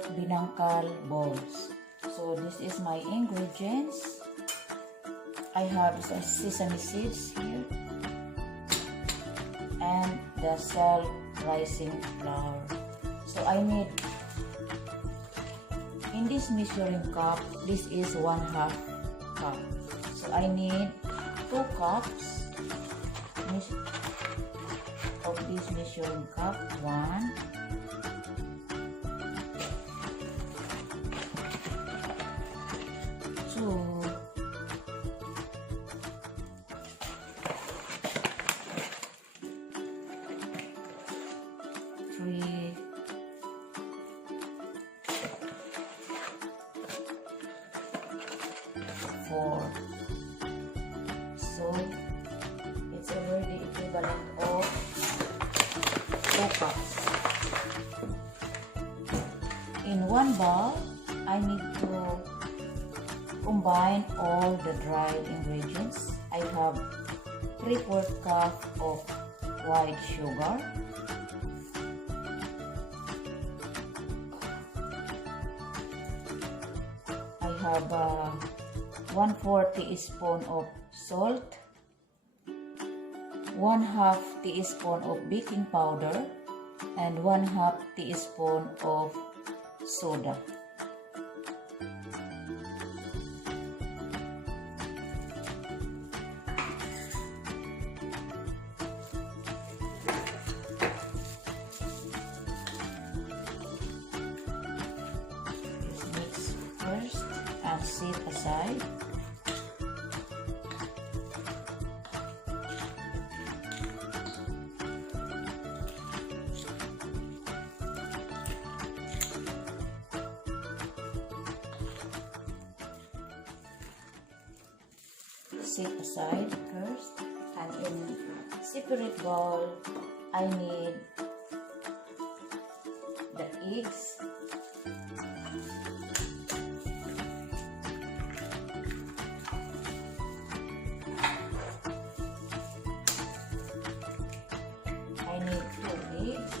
3/4 Binangkal balls. So this is my ingredients. I have sesame seeds here and the self-rising flour. So I need, in this measuring cup, this is 1/2 cup. So I need 2 cups of this measuring cup. 1, 2, 3, 4. So it's already equivalent of 2 cups. In one bowl, I need to combine all the dried ingredients. I have 3/4 cup of white sugar, I have 1/4 teaspoon of salt, 1/2 teaspoon of baking powder, and 1/2 teaspoon of soda. Just mix first and set aside. Set aside first, and in separate bowl I need the eggs, I need 2 eggs,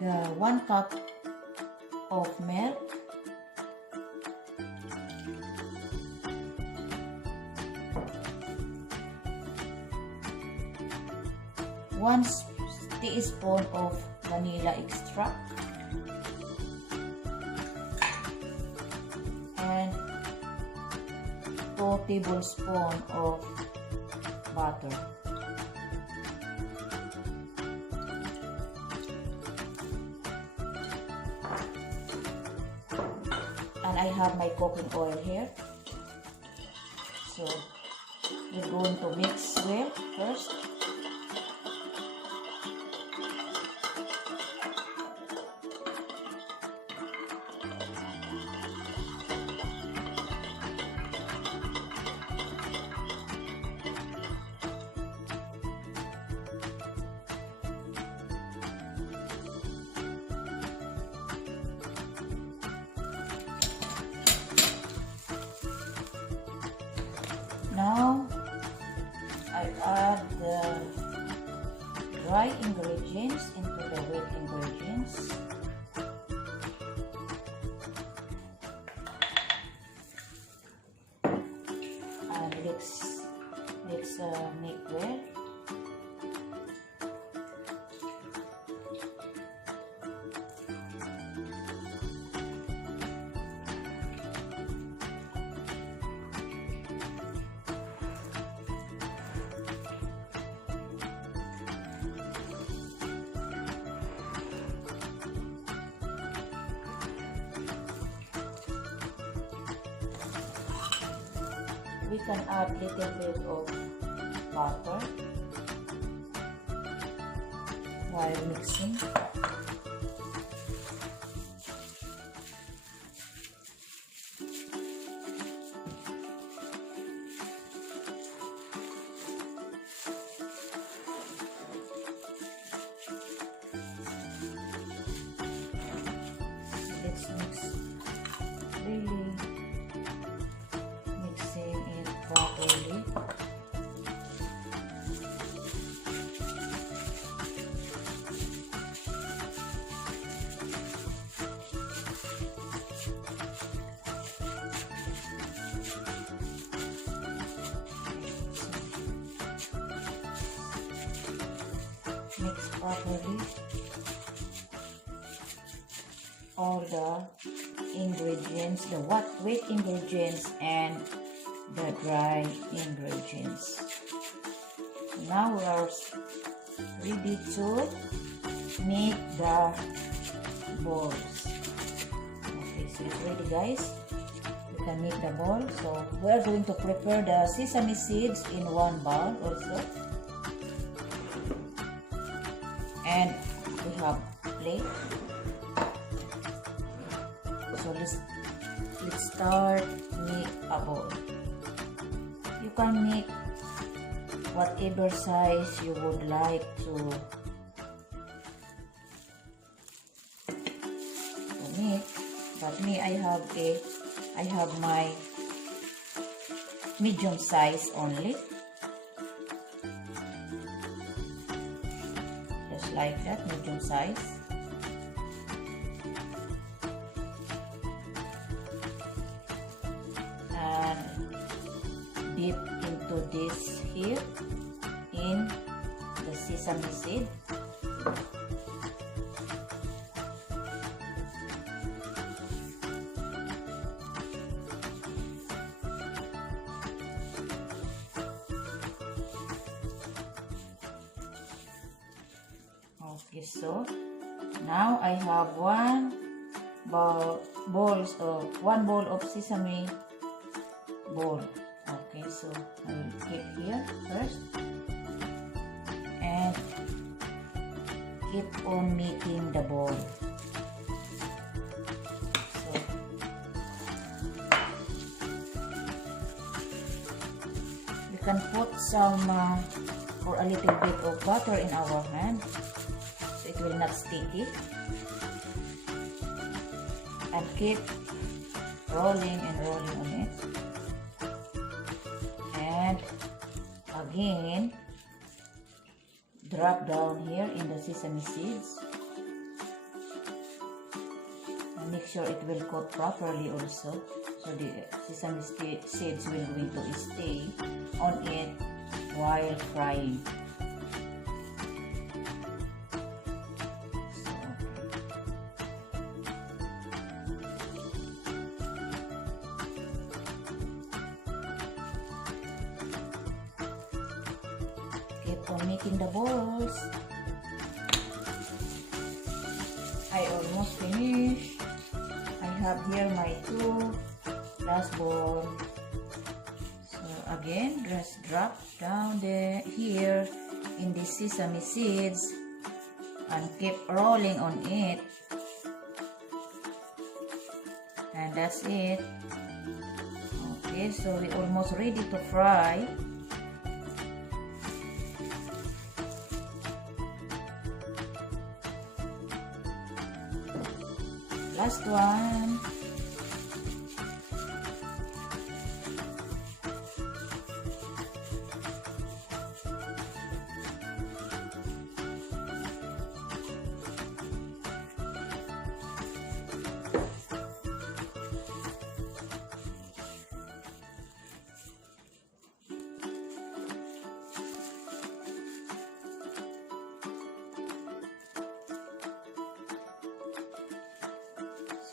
the 1 cup of milk, one teaspoon of vanilla extract, and 2 tablespoons of butter. And I have my cooking oil here. So we're going to mix well first. Now I add the dry ingredients into the wet ingredients. And let's make well. We can add little bit of butter while mixing. properly all the ingredients, the wet ingredients and the dry ingredients. Now we are ready to make the balls. Okay, so it's ready, guys. We can make the ball. So we are going to prepare the sesame seeds in one bowl also. And we have plate. So let's start make a ball. You can make whatever size you would like to make, but me, I have my medium size only, just like that, medium size. And dip into this here in the sesame seed. Okay, so now I have one bowl of sesame ball. Okay, so I will keep here first and keep on making the ball. So we can put some or a little bit of butter in our hand so it will not sticky, and keep rolling and rolling on it. And again, drop down here in the sesame seeds and make sure it will coat properly also, so the sesame seeds will going to stay on it while frying. Keep on making the balls. I almost finished. I have here my 2 last ball. So again, just drop down here in the sesame seeds and keep rolling on it. And that's it. Okay, so we're almost ready to fry. Last one.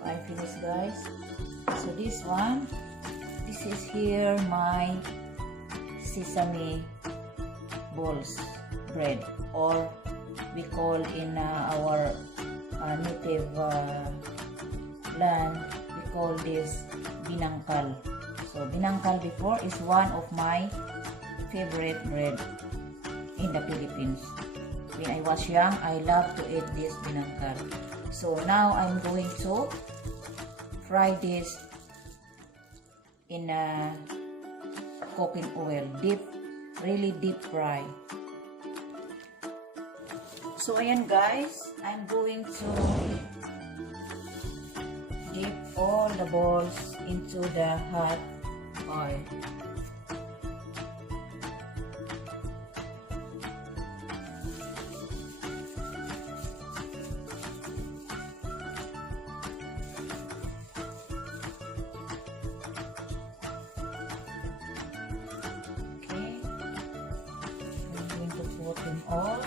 I finished, guys. So this is here my sesame balls bread, or we call in our native land, we call this Binangkal. So Binangkal before is one of my favorite bread in the Philippines. When I was young, I love to eat this Binangkal. So now I'm going to fry this in a cooking oil, really deep fry. So ayan, guys, I'm going to dip all the balls into the hot oil. Put them all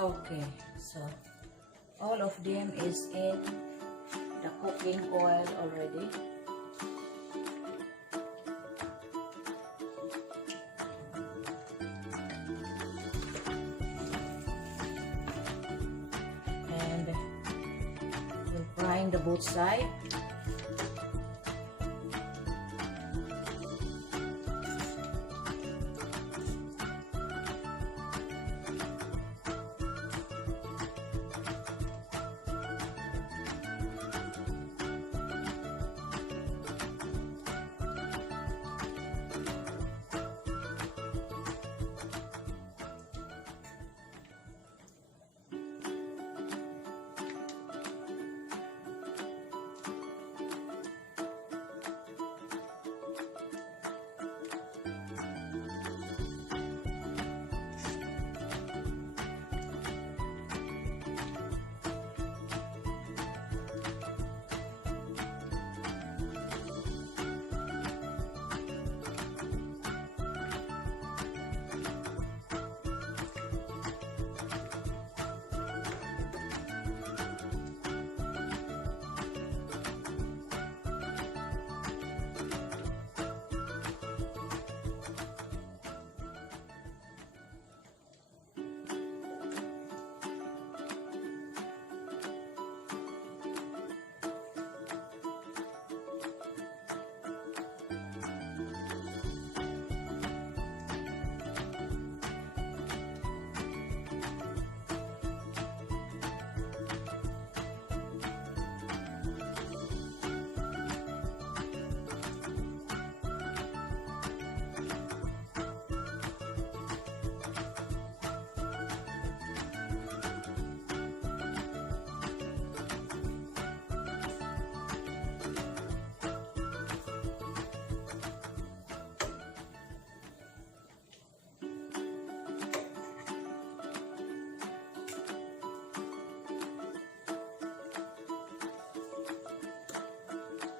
Okay, so all of them is in the cooking oil already. And we're frying the both side.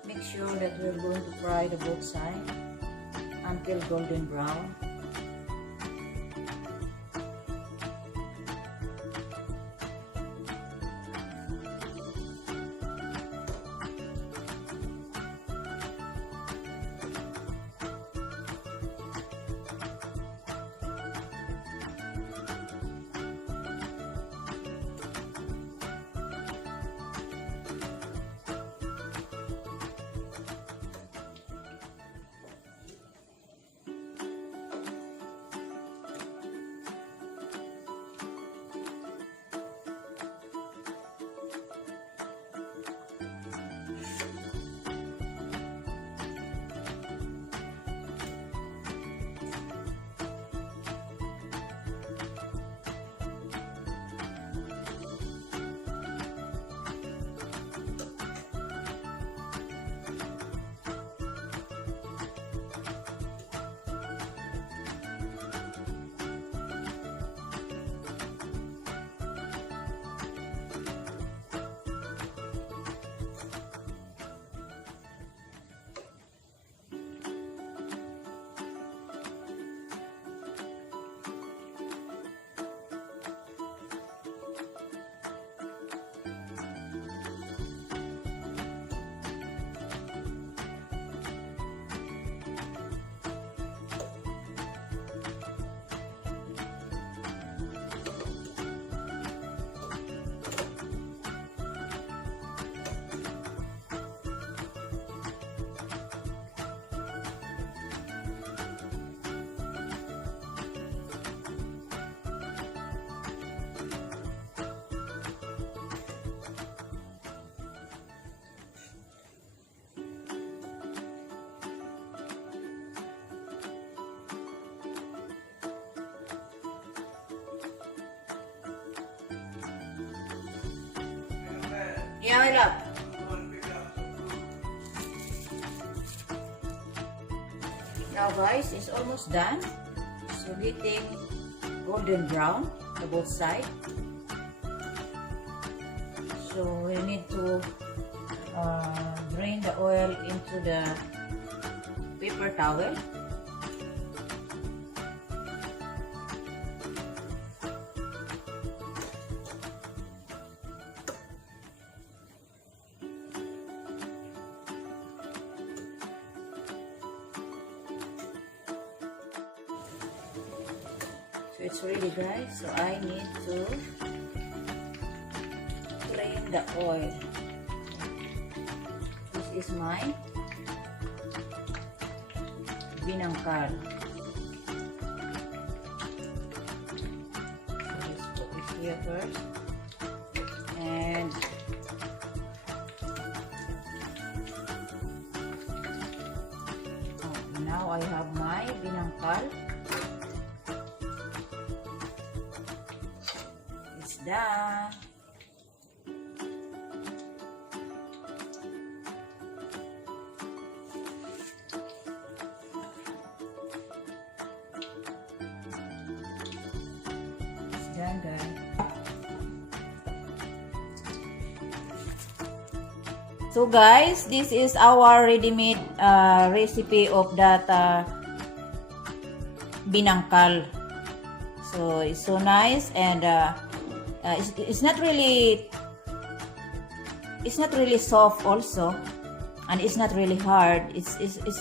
Make sure that we're going to fry the both sides until golden brown. Yeah, my love. Now guys, it's almost done. So getting golden brown on both sides. So we need to drain the oil into the paper towel. So it's ready, guys. So I need to drain the oil. This is my binangkal. So let's put it here first. And now I have my binangkal. It's done. It's done, guys. So guys, this is our ready-made recipe of that binangkal. So it's so nice, and it's not really soft also, and it's not really hard. It's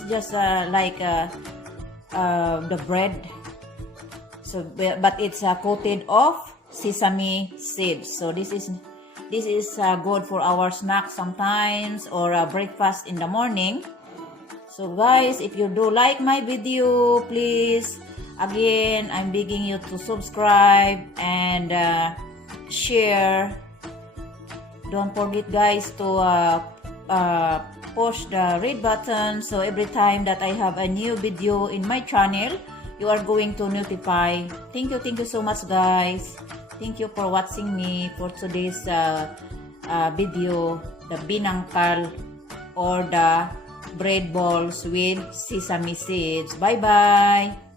just like the bread. So but it's coated of sesame seeds. So this is good for our snack sometimes, or breakfast in the morning. So guys, if you do like my video, please, again, I'm begging you to subscribe and share. Don't forget, guys, to push the red button, so every time that I have a new video in my channel, you are going to notify. Thank you so much, guys. Thank you for watching me for today's video, the binangkal, or the bread balls with sesame seeds. Bye-bye!